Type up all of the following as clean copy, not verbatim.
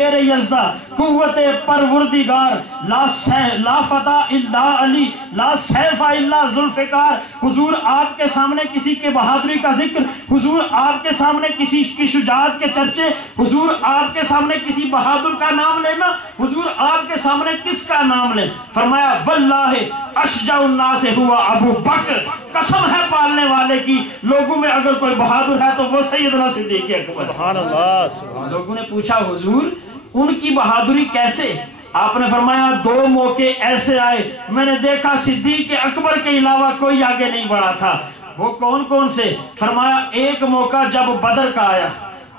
یزدہ قوت پروردگار لا فتح الا علی لا سیف الا ذوالفقار. حضور آپ کے سامنے کسی کے بہادری کا ذکر، حضور آپ کے سامنے کسی کی شجاعت کے چرچے، حضور آپ کے سامنے کسی بہادر کا نام لینا، حضور آپ کے سامنے کس کا نام لیں؟ فرمایا واللہ اشجع الناس ہوا ابو بکر، قسم ہے پالنے والے کی، لوگوں میں اگر کوئی بہادر ہے تو وہ سیدنا صدیق اکبر. سبحان اللہ سبحان اللہ. لوگوں نے پوچھا حضور ان کی بہادری کیسے؟ آپ نے فرمایا دو موقع ایسے آئے میں نے دیکھا صدیق اکبر کے علاوہ کوئی آگے نہیں بڑھا تھا. وہ کون کون سے؟ فرمایا ایک موقع جب بدر کا آیا،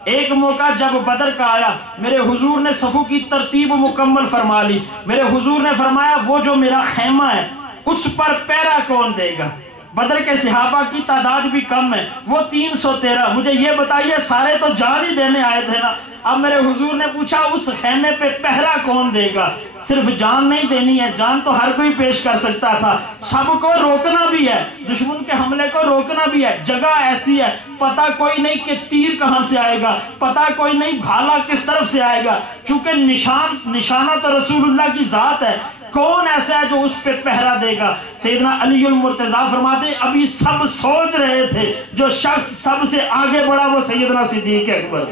ایک موقع جب بدر کا آیا میرے حضور نے صفوں کی ترتیب مکمل فرما لی. میرے حضور نے فرمایا وہ جو میرا خیمہ ہے اس پر پہرا کون دے گا؟ بدر کے صحابہ کی تعداد بھی کم ہے، وہ 313. مجھے یہ بتائیے سارے تو جان ہی دینے آئے تھے نا. اب میرے حضور نے پوچھا اس خیمے پہ پہرا کون دے گا؟ صرف جان نہیں دینی ہے، جان تو ہر کوئی پیش کر سکتا تھا، سب کو روکنا بھی ہے، دشمن کے حملے کو روکنا بھی ہے. جگہ ایسی ہے پتہ کوئی نہیں کہ تیر کہاں سے آئے گا، پتہ کوئی نہیں بھالا کس طرف سے آئے گا، چونکہ نشانہ تو رسول اللہ کی ذات ہے. کون ایسا ہے جو اس پہ پہرا دے گا؟ سیدنا علی المرتضیٰ فرماتے ہیں ابھی سب سوچ رہے تھے جو شخص سب سے آگے بڑھا وہ سیدنا صدیق اکبر.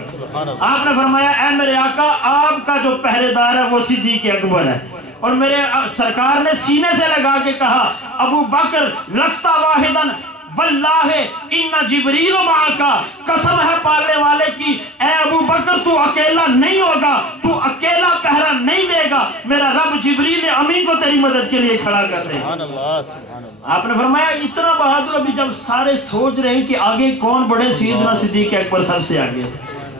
آپ نے فرمایا اے میرے آقا آپ کا جو پہرے دار ہے وہ صدیق اکبر ہے. اور میرے سرکار نے سینے سے لگا کے کہا ابو بکر لستا واحدن واللہ ان جبریل معاکا، قسم ہے پالنے والے کی اے ابو بکر تو اکیلا نہیں ہوگا، تو اکیلا پہرا نہیں دے گا، میرا رب جبریل امین کو تیری مدد کے لیے کھڑا کر دے. سبحان اللہ سبحان اللہ. آپ نے فرمایا اتنا بہادر. ابھی جب سارے سوچ رہے ہیں کہ آگے کون بڑھے، سیدنا صدیق اکبر سب سے آگے.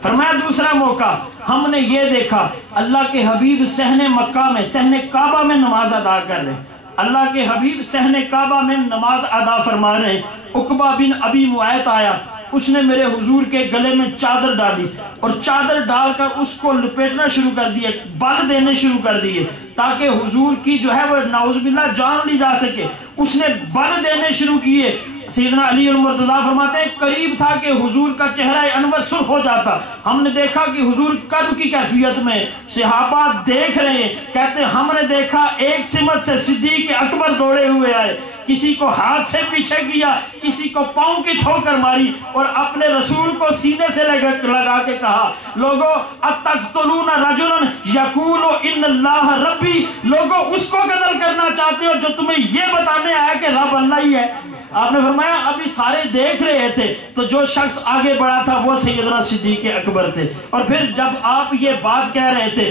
فرمایا دوسرا موقع ہم نے یہ دیکھا اللہ کے حبیب صحن مکہ میں صحن کعبہ میں نماز ادا کر رہے ہیں، اللہ کے حبیب صحن کعبہ میں نماز ادا فرما رہے ہیں. عقبہ بن ابی معیط آیا، اس نے میرے حضور کے گلے میں چادر ڈالی اور چادر ڈال کر اس کو لپیٹنا شروع کر دیے، بل دینے شروع کر دیے تاکہ حضور کی جو ہے وہ نعوذ باللہ جان لی جا سکے. اس نے بل دینے شروع کیے. سیدنا علی المرتضیٰ فرماتے ہیں قریب تھا کہ حضور کا چہرہ انور سرخ ہو جاتا. ہم نے دیکھا کہ حضور کرب کی کیفیت میں، صحابہ دیکھ رہے ہیں، کہتے ہم نے دیکھا ایک سمت سے صدیق اکبر دوڑے ہوئے آئے، کسی کو ہاتھ سے پیچھے کیا، کسی کو پاؤں کی ٹھوکر ماری اور اپنے رسول کو سینے سے لگا کے کہا لوگو اتقتلون رجلا یقول ان اللہ ربی، لوگو اس کو قتل کرنا چاہتے ہو جو تمہیں یہ بتانے آیا کہ رب اللہ ہی ہے. آپ نے فرمایا ابھی سارے دیکھ رہے تھے تو جو شخص آگے بڑھا تھا وہ سیدنا صدیق اکبر تھے. اور پھر جب آپ یہ بات کہہ رہے تھے،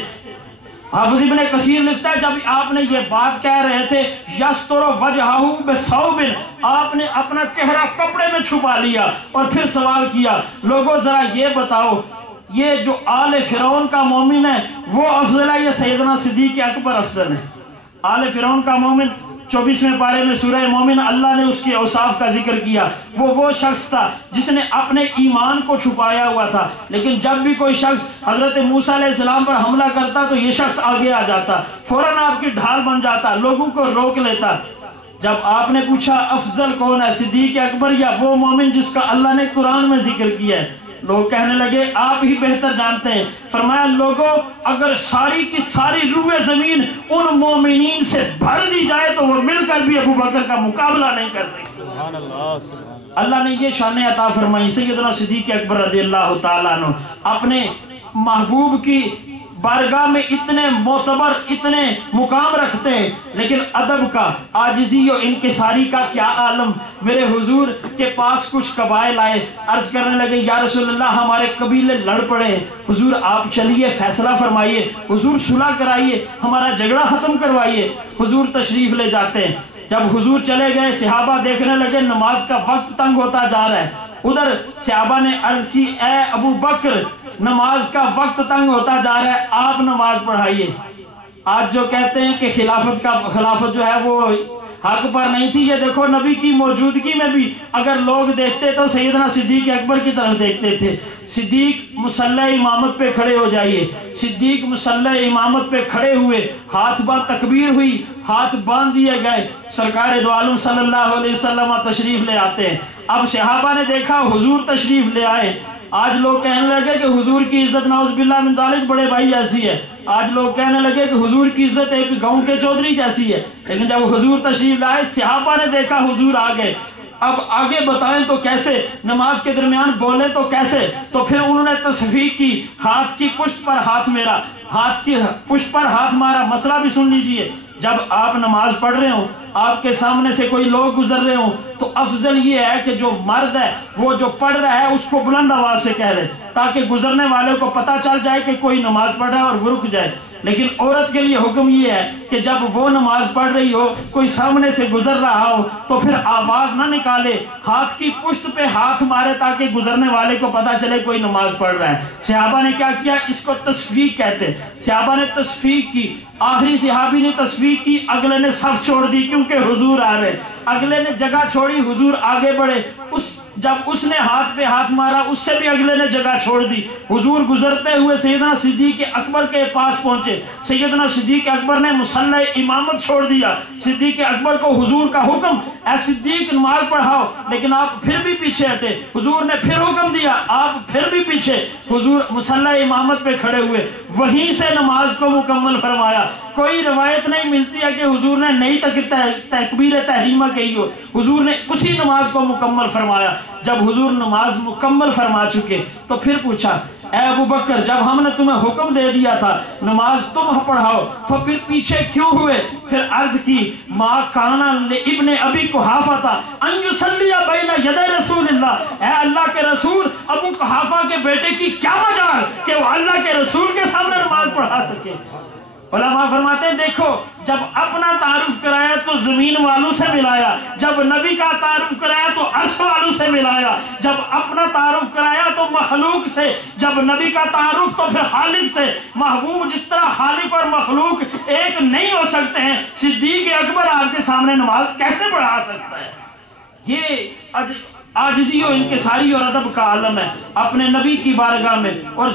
حافظ ابن کثیر لکھتا ہے جب آپ نے یہ بات کہہ رہے تھے یستر وجہہ بثوب، آپ نے اپنا چہرہ کپڑے میں چھپا لیا اور پھر سوال کیا لوگوں ذرا یہ بتاؤ یہ جو آل فرعون کا مومن ہے وہ افضل ہے یا سیدنا صدیق اکبر افضل ہے؟ آل فرعون کا مومن 24ویں پارے میں سورہ مومن اللہ نے اس کے اوصاف کا ذکر کیا. وہ شخص تھا جس نے اپنے ایمان کو چھپایا ہوا تھا، لیکن جب بھی کوئی شخص حضرت موسیٰ علیہ السلام پر حملہ کرتا تو یہ شخص آگے آ جاتا، فوراً آپ کی ڈھال بن جاتا، لوگوں کو روک لیتا. جب آپ نے پوچھا افضل کون ہے، صدیق اکبر یا وہ مومن جس کا اللہ نے قرآن میں ذکر کیا ہے، لوگ کہنے لگے آپ ہی بہتر جانتے ہیں. فرمایا لوگوں اگر ساری کی ساری روح زمین ان مومنین سے بھر دی جائے تو وہ مل کر بھی ابو بکر کا مقابلہ نہیں کر سکتے. سبحان اللہ سبحان اللہ. اللہ نے یہ شان عطا فرمائی. سیدنا صدیق اکبر رضی اللہ تعالیٰ عنہ اپنے محبوب کی بارگاہ میں اتنے معتبر اتنے مقام رکھتے ہیں، لیکن ادب کا، عاجزی و انکساری کا کیا عالم. میرے حضور کے پاس کچھ قبائل آئے، عرض کرنے لگے یا رسول اللہ ہمارے قبیلے لڑ پڑے، حضور آپ چلیے فیصلہ فرمائیے، حضور صلح کرائیے، ہمارا جھگڑا ختم کروائیے. حضور تشریف لے جاتے ہیں. جب حضور چلے گئے صحابہ دیکھنے لگے نماز کا وقت تنگ ہوتا جا رہا ہے. ادھر صحابہ نے عرض کی اے ابو بکر نماز کا وقت تنگ ہوتا جا رہا ہے، آپ نماز پڑھائیے. آج جو کہتے ہیں کہ خلافت جو ہے وہ حق پر نہیں تھی، یہ دیکھو نبی کی موجودگی میں بھی اگر لوگ دیکھتے تو سیدنا صدیق اکبر کی طرف دیکھتے تھے. صدیق مصلی امامت پہ کھڑے ہو جائیے. صدیق مصلی امامت پہ کھڑے ہوئے، ہاتھ باندھ تکبیر ہوئی، ہاتھ باندھ دیے گئے. سرکار دو عالم صلی اللہ علیہ وسلم تشریف لے آتے ہیں. اب صحابہ نے دیکھا حضور تشریف لے آئے، آج لوگ کہنے لگے کہ حضور کی عزت نعوذ باللہ من ذالک بڑے بھائی جیسی ہے، آج لوگ کہنے لگے کہ حضور کی عزت ایک گاؤں کے چودھری جیسی ہے، لیکن جب حضور تشریف لائے صحابہ نے دیکھا حضور آ گئے، اب آگے بتائیں تو کیسے، نماز کے درمیان بولیں تو کیسے، تو پھر انہوں نے تصفیق کی، ہاتھ کی پشت پر ہاتھ میرا، ہاتھ کی پشت پر ہاتھ مارا۔ مسئلہ بھی سن لیجئے، جب آپ نماز پڑھ رہے ہوں، آپ کے سامنے سے کوئی لوگ گزر رہے ہوں، تو افضل یہ ہے کہ جو مرد ہے وہ جو پڑھ رہا ہے اس کو بلند آواز سے کہہ لے، تاکہ گزرنے والے کو پتہ چل جائے کہ کوئی نماز پڑھ رہا ہے اور وہ رک جائے۔ لیکن عورت کے لیے حکم یہ ہے کہ جب وہ نماز پڑھ رہی ہو، کوئی سامنے سے گزر رہا ہو تو پھر آواز نہ نکالے، ہاتھ کی پشت پہ ہاتھ مارے تاکہ گزرنے والے کو پتہ چلے کوئی نماز پڑھ رہا ہے۔ صحابہ نے کیا کیا؟ اس کو تصفیق کہتے ہیں۔ صحابہ نے تصفیق کی، آخری صحابی نے تصفیق کی، اگلے نے صف چھوڑ دی کیونکہ حضور آ رہے، اگلے نے جگہ چھوڑی، حضور آگے بڑھے، جب اس نے ہاتھ پہ ہاتھ مارا اس سے بھی اگلے نے جگہ چھوڑ دی۔ حضور گزرتے ہوئے سیدنا صدیق اکبر کے پاس پہنچے، سیدنا صدیق اکبر نے مصلی امامت چھوڑ دیا۔ صدیق اکبر کو حضور کا حکم، اے صدیق نماز پڑھاؤ، لیکن آپ پھر بھی پیچھے ہٹے۔ حضور نے پھر حکم دیا، آپ پھر بھی پیچھے۔ حضور مصلی امامت پہ کھڑے ہوئے، وہیں سے نماز کو مکمل فرمایا۔ کوئی روایت نہیں ملتی ہے کہ حضور نے نئی تکبیر تحریمہ کہی ہو، حضور نے اسی نماز کو مکمل فرمایا۔ جب حضور نماز مکمل فرما چکے تو پھر پوچھا، اے ابو بکر، جب ہم نے تمہیں حکم دے دیا تھا نماز تم پڑھاؤ تو پھر پیچھے کیوں ہوئے؟ پھر عرض کی، ما کان لابن ابی قحافہ ان یصلی بین یدی رسول اللہ، اے اللہ کے رسول، ابو قحافہ کے بیٹے کی کیا مجال کہ وہ اللہ کے رسول کے سامنے نماز پڑھا سکے؟ علماء فرماتے ہیں دیکھو، جب اپنا تعارف کرایا تو زمین والوں سے ملایا، جب نبی کا تعارف کرایا تو عرش والوں سے ملایا، جب اپنا تعارف کرایا تو مخلوق سے، جب نبی کا تعارف تو پھر خالق سے۔ محبوب جس طرح خالق اور مخلوق ایک نہیں ہو سکتے ہیں، صدیق اکبر آپ کے سامنے نماز کیسے پڑھا سکتا ہے؟ یہ عاجزی و انکساری اور ادب کا عالم ہے اپنے نبی کی بارگاہ میں۔ اور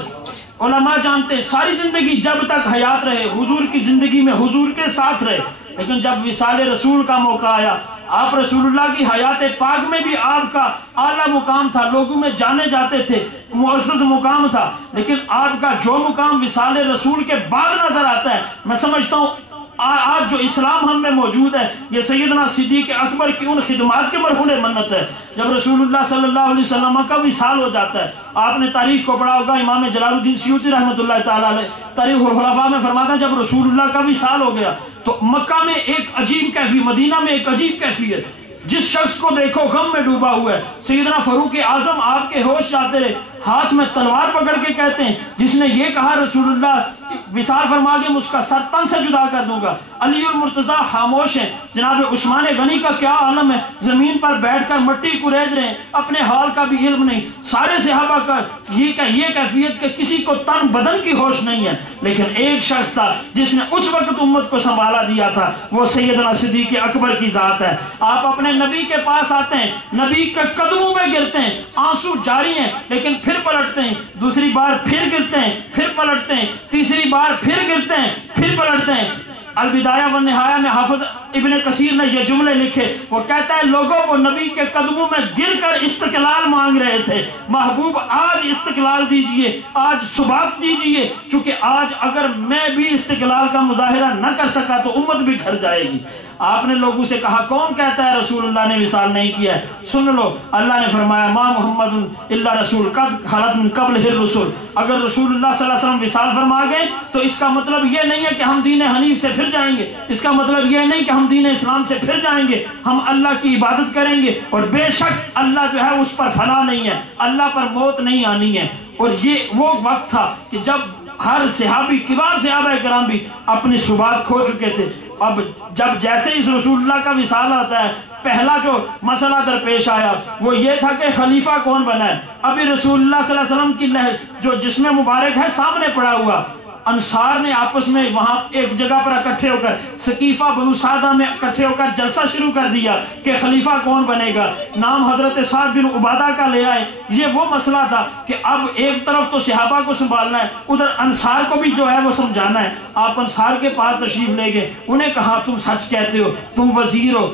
علماء جانتے ہیں ساری زندگی جب تک حیات رہے حضور کی زندگی میں حضور کے ساتھ رہے، لیکن جب وصال رسول کا موقع آیا، آپ رسول اللہ کی حیات پاک میں بھی آپ کا اعلیٰ مقام تھا، لوگوں میں جانے جاتے تھے، معزز مقام تھا، لیکن آپ کا جو مقام وصال رسول کے بعد نظر آتا ہے، میں سمجھتا ہوں آج جو اسلام ہم میں موجود ہے یہ سیدنا صدیق اکبر کی ان خدمات کے مرہون منت ہے۔ جب رسول اللہ صلی اللہ علیہ وسلم کا وصال ہو جاتا ہے، آپ نے تاریخ کو پڑھا ہوگا، امام جلال الدین سیوطی رحمۃ اللہ تعالیٰ علیہ تاریخ الخلفاء میں فرماتا ہے جب رسول اللہ کا وصال ہو گیا تو مکہ میں ایک عجیب کیفیت، مدینہ میں ایک عجیب کیفیت، جس شخص کو دیکھو غم میں ڈوبا ہوا ہے۔ سیدنا فاروق اعظم آپ کے ہوش جاتے رہے، ہاتھ میں تلوار پکڑ کے کہتے ہیں جس نے یہ کہا رسول اللہ وصال فرما کے اس کا سر تن سے جدا کر دوں گا۔ علی المرتضیٰ خاموش ہیں، جناب عثمان غنی کا کیا عالم ہے، زمین پر بیٹھ کر مٹی کوریج رہے ہیں، اپنے حال کا بھی علم نہیں۔ سارے صحابہ کا یہ کیفیت کہ کسی کو تن بدن کی ہوش نہیں ہے، لیکن ایک شخص تھا جس نے اس وقت امت کو سنبھالا دیا تھا، وہ سیدنا صدیق اکبر کی ذات ہے۔ آپ اپنے نبی کے پاس آتے ہیں، نبی کے قدموں میں گرتے ہیں، آنسو جاری ہیں، لیکن پھر پلٹتے ہیں، دوسری بار پھر گرتے ہیں، پھر پلٹتے ہیں، تیسری بار پھر گرتے ہیں، پھر پلٹتے ہیں۔ البدایہ والنہایہ میں حافظ ابن کثیر نے یہ جملے لکھے، وہ کہتا ہے لوگوں وہ نبی کے قدموں میں گر کر استقلال مانگ رہے تھے، محبوب آج استقلال دیجئے، آج ثبات دیجئے، چونکہ آج اگر میں بھی استقلال کا مظاہرہ نہ کر سکا تو امت بھی گھر جائے گی۔ آپ نے لوگوں سے کہا کون کہتا ہے رسول اللہ نے وصال نہیں کیا ہے؟ سن لو، اللہ نے فرمایا ما محمد الا رسول قد خلت من قبلہ الرسل۔ اگر رسول اللہ صلی اللہ علیہ وسلم وصال فرما گئے تو اس کا مطلب یہ نہیں ہے کہ ہم دین حنیف سے پھر جائیں گے، اس کا مطلب یہ نہیں کہ ہم دین اسلام سے پھر جائیں گے، ہم اللہ کی عبادت کریں گے، اور بے شک اللہ جو ہے اس پر فنا نہیں ہے، اللہ پر موت نہیں آنی ہے۔ اور یہ وہ وقت تھا کہ جب ہر صحابی، کبار صحابہ کرام بھی اپنی ثبات کھو چکے تھے۔ اب جب جیسے اس رسول اللہ کا وصال آتا ہے، پہلا جو مسئلہ درپیش آیا وہ یہ تھا کہ خلیفہ کون بنا ہے۔ ابھی رسول اللہ صلی اللہ علیہ وسلم کی جو جسم مبارک ہے سامنے پڑا ہوا، انصار نے آپس میں وہاں ایک جگہ پر اکٹھے ہو کر سقیفہ بنو سعدہ میں اکٹھے ہو کر جلسہ شروع کر دیا کہ خلیفہ کون بنے گا، نام حضرت سعد بن عبادہ کا لے آئے۔ یہ وہ مسئلہ تھا کہ اب ایک طرف تو صحابہ کو سنبھالنا ہے، ادھر انصار کو بھی جو ہے وہ سمجھانا ہے۔ آپ انصار کے پاس تشریف لے گئے، انہیں کہا تم سچ کہتے ہو، تم وزیر ہو،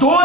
2